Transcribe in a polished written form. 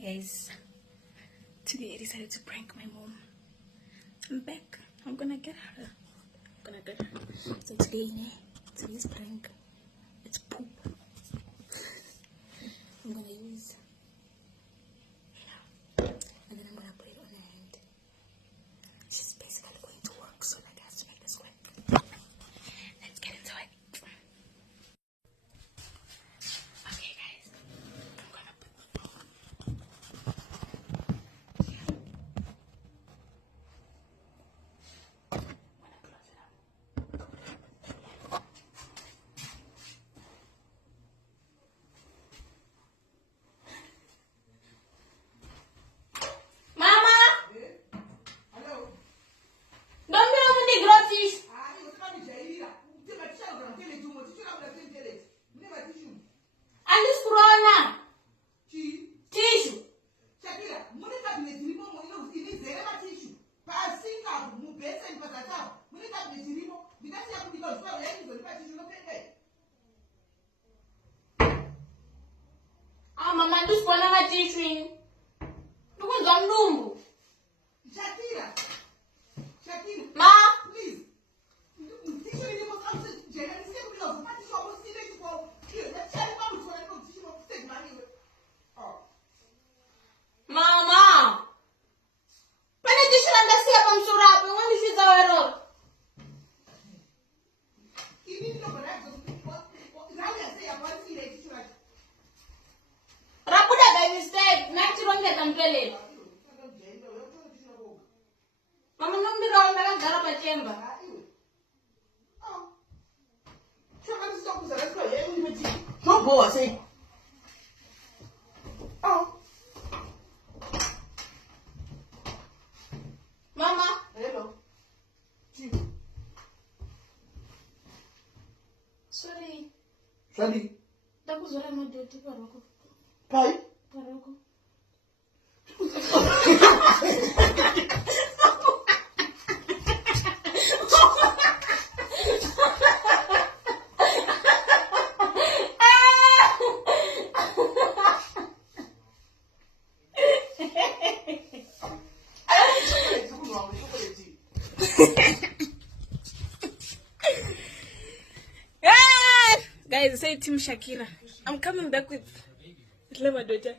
guys, today I decided to prank my mom. I'm back. I'm gonna get her. So today's prank, it's poop. I'm gonna use and then I'm gonna put it on her hand. She's basically going to work, so like I have to make this quick. Let's get into it. Okay guys, I'm gonna put the phone. Mama, this one I'm teaching. Look at some number. Shakira, Ma, please. Mama, penetration and the sea from Surab. When is it our road? Rapuda by mistake. Natural get unpelled. Mama, no me wrong. I'm gonna my chamber. Don't go, I say. Oh. Mama. Hello. Sorry. Sorry. That was what I'm going to do to Paroko. Kai? Paroko. Guys, say Team Shakira. I'm coming back with my daughter.